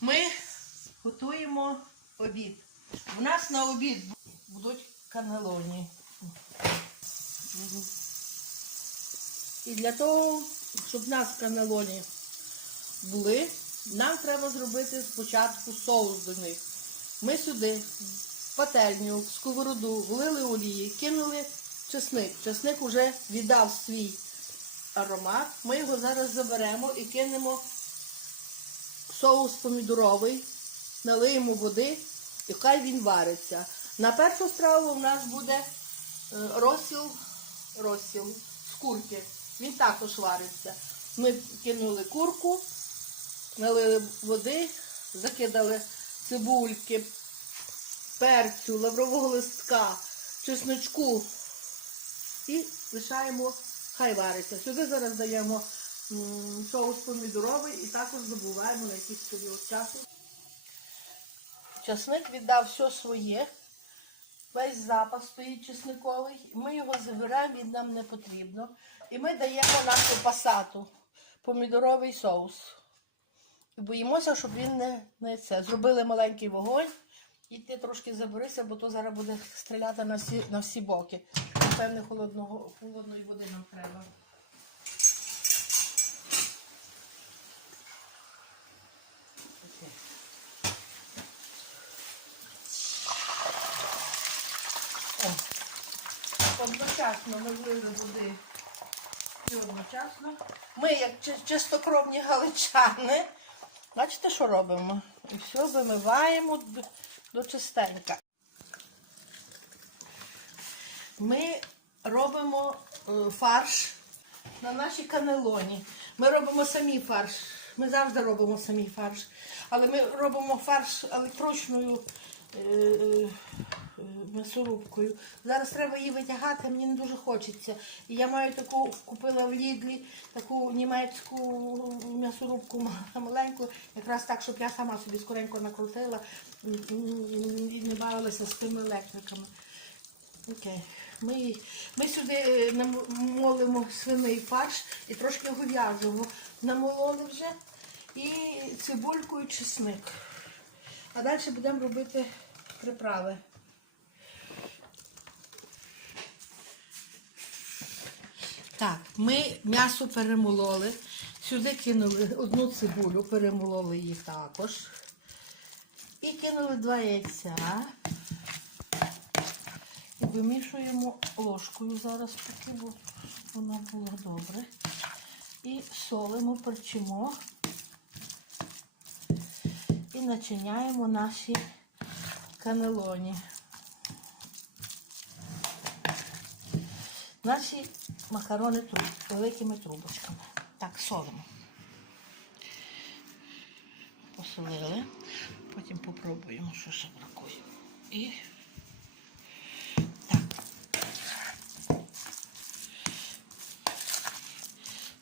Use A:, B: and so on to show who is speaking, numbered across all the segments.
A: Ми готуємо обід. У нас на обід будуть канелоні. І для того, щоб в нас канелоні були, нам треба зробити спочатку соус до них. Ми сюди в пательню, в сковороду влили олії, кинули чесник. Чесник вже віддав свій аромат. Ми його зараз заберемо і кинемо соус помідоровий, налиємо води і хай він вариться. На першу страву у нас буде е, розсіл, розсіл з курки. Він також вариться. Ми кинули курку, налили води, закидали цибульки, перцю, лаврового листка, чесночку і лишаємо, хай вариться. Сюди зараз даємо соус помідоровий і також забуваємо на якийсь період часу. Часник віддав все своє, весь запас стоїть чесниковий, ми його забираємо, він нам не потрібно. І ми даємо нашу пасату, помідоровий соус. І боїмося, щоб він не, не це. Зробили маленький вогонь. І ти трошки заберися, бо то зараз буде стріляти на всі, на всі боки. Напевне, холодного, холодної води нам треба. Окей. О, Одночасно ми води і одночасно. Ми, як чистокровні галичани, бачите, що робимо? І все вимиваємо до, чистенька. Ми робимо е, фарш на нашій канелоні. Ми робимо самі фарш. Ми завжди робимо самі фарш. Але ми робимо фарш електричною е, е, м'ясорубкою. Зараз треба її витягати, мені не дуже хочеться. І я маю таку, купила в Лідлі таку німецьку м'ясорубку маленьку, якраз так, щоб я сама собі скоренько накрутила і не бавилася з тими електриками. Окей. Ми, ми сюди е, намолимо свиний фарш і трошки говяжого. Намололи вже і цибульку і чесник. А далі будемо робити приправи. Так, ми м'ясо перемололи. Сюди кинули одну цибулю, перемололи її також. І кинули два яйця. І вимішуємо ложкою зараз поки, бо воно було добре. І солимо, перчимо. І начиняємо наші канелоні. Наші макарони великими трубочками. Так, солимо. Посолили. Потім попробуємо, що ще бракує. І так.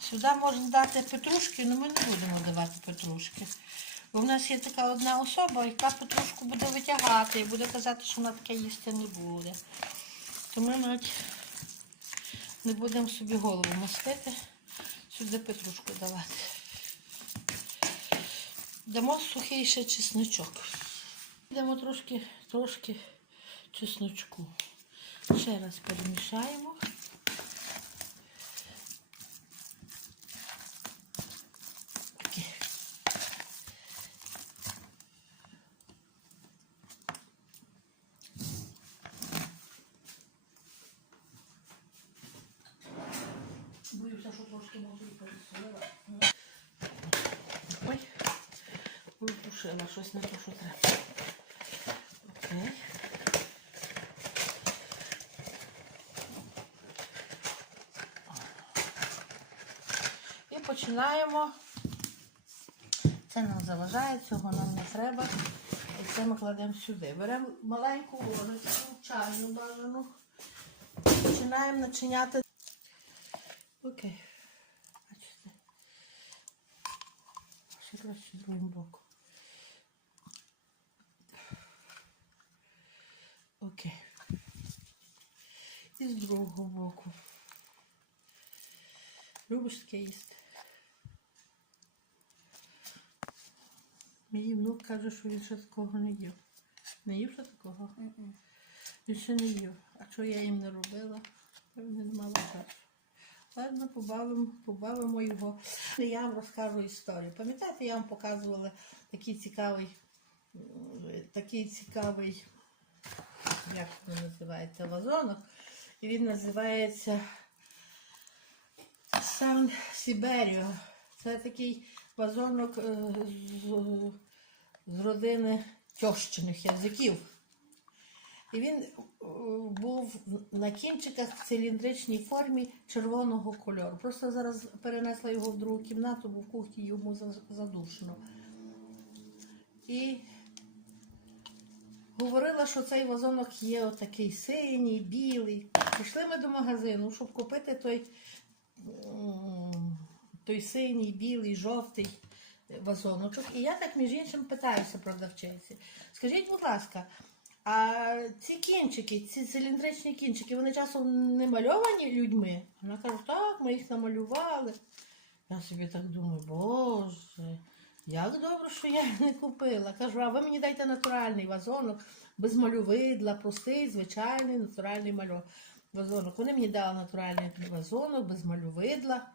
A: Сюди можна дати петрушки, але ми не будемо давати петрушки. Бо в нас є така одна особа, яка петрушку буде витягати і буде казати, що вона таке їсти не буде. То ми навіть не будемо собі голову мастити, сюди петрушку давати. Дамо сухий ще чесночок. Дамо трошки, трошки чесночку. Ще раз перемішаємо. Таке. Боюся, що трошки може і пересолила. Ой, випушила щось не то, що треба. Окей. І починаємо. Це нам заважає, цього нам не треба. І це ми кладемо сюди. Беремо маленьку ложечку, чайну бажану. Починаємо начиняти. Окей. Бачите. Ще краще з другим боком. Окей. І з другого боку. Любиш таке їсти? Мій внук каже, що він ще такого не їв. Не їв ще такого? Він ще не їв. А що я їм не робила? Він не мала часу. Ладно, побавимо, побавимо його. Я вам розкажу історію. Пам'ятаєте, я вам показувала такий цікавий, такий цікавий, як він називається, вазонок. І він називається Сан Сіберіо. Це такий вазонок е, з, родини тьощиних язиків. І він е, був на кінчиках в циліндричній формі червоного кольору. Просто зараз перенесла його в другу кімнату, бо в кухні йому за- задушно. І говорила, що цей вазонок є отакий синій, білий. Пішли ми до магазину, щоб купити той, той синій, білий, жовтий вазоночок. І я так між іншим питаюся продавчиці. Скажіть, будь ласка, а ці кінчики, ці циліндричні кінчики, вони часом не мальовані людьми? Вона каже, так, ми їх намалювали. Я собі так думаю, боже, як добре, що я не купила. Кажу, а ви мені дайте натуральний вазонок, без малювидла, простий, звичайний натуральний мальо- вазонок. Вони мені дали натуральний вазонок, без малювидла.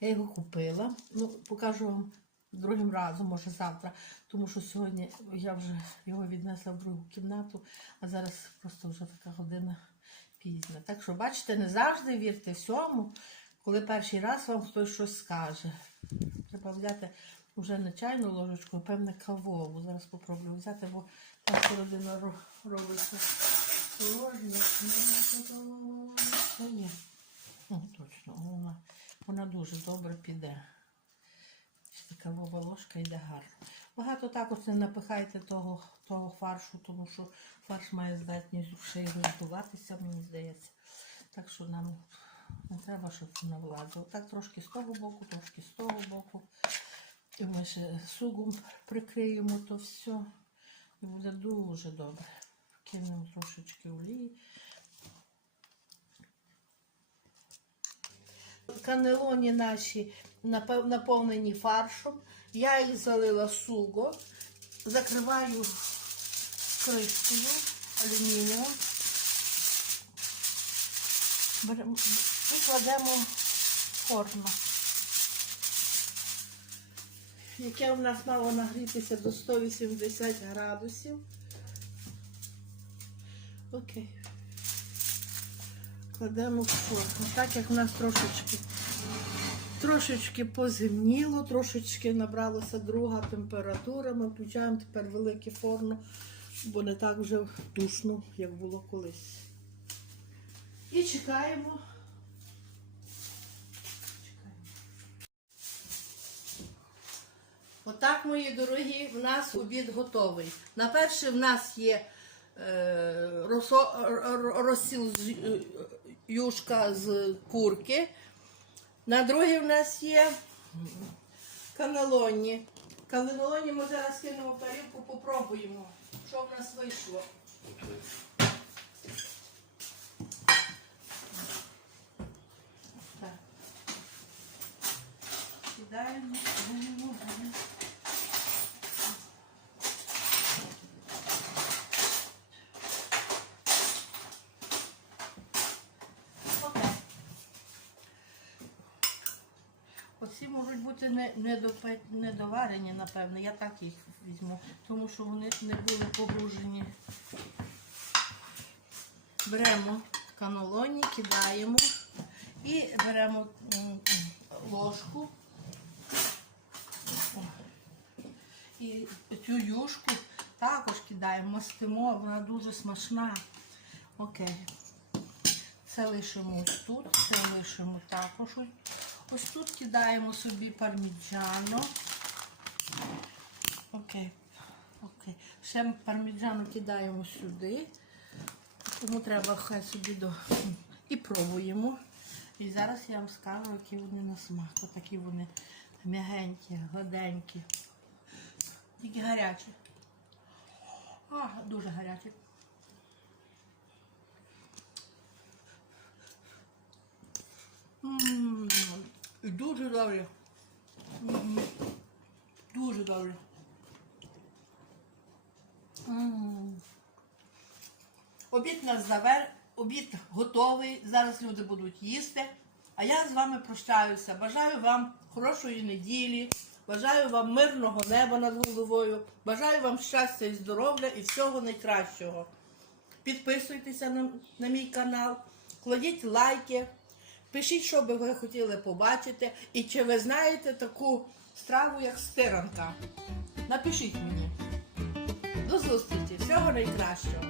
A: Я його купила. Ну, покажу вам другим разом, може завтра, тому що сьогодні я вже його віднесла в другу кімнату, а зараз просто вже така година пізня. Так що, бачите, не завжди вірте всьому, коли перший раз вам хтось щось скаже. Треба вже не чайну ложечку, а певне кавову. Зараз попробую взяти, бо там середина робиться сложно. Це. Ну, точно, вона, вона дуже добре піде. Кавова ложка йде гарно. Багато також не напихайте того, того фаршу, тому що фарш має здатність ще й роздуватися, мені здається. Так що нам не треба, щоб він влазив. Так трошки з того боку, трошки з того боку. І ми ще сугом прикриємо то все. І буде дуже добре. Кинемо трошечки олії. Канелоні наші наповнені фаршом. Я їх залила суго, закриваю кришкою алюмінієм. І кладемо форму, яке у нас мало нагрітися до 180 градусів. Окей. Кладемо в форму. Так як в нас трошечки, трошечки поземніло, трошечки набралася друга температура. Ми включаємо тепер велике форму, бо не так вже душно, як було колись. І. Чекаємо. Отак, мої дорогі, в нас обід готовий. На перше в нас є е, розсіл з юшка з курки. На другий в нас є канелоні. Канелоні ми зараз кинемо тарілку, попробуємо, що в нас вийшло. Так. Кидаємо, кидаємо, кидаємо. Окей. Оці можуть бути недоварені, напевно. Я так їх візьму, тому що вони не були погружені. Беремо канолоні, кидаємо і беремо ложку. І цю юшку також кидаємо, мастимо, вона дуже смачна. Окей. Це лишимо тут, це лишимо також. Ось. Тут кидаємо собі парміджано. Окей. Окей. Ще парміджано кидаємо сюди. Тому треба хай собі до. І пробуємо. І зараз я вам скажу, які вони на смак. Отакі вони м'ягенькі, гладенькі. Тільки гарячі. А, дуже гарячі. М, І дуже добре. Мгм. Дуже. М. Обід нас завер, обід готовий. Зараз люди будуть їсти. А я з вами прощаюся. Бажаю вам хорошої неділі. Бажаю вам мирного неба над головою. Бажаю вам щастя і здоров'я і всього найкращого. Підписуйтеся на, на мій канал, кладіть лайки, пишіть, що би ви хотіли побачити. І чи ви знаєте таку страву, як стиранка. Напишіть мені. До зустрічі, всього найкращого.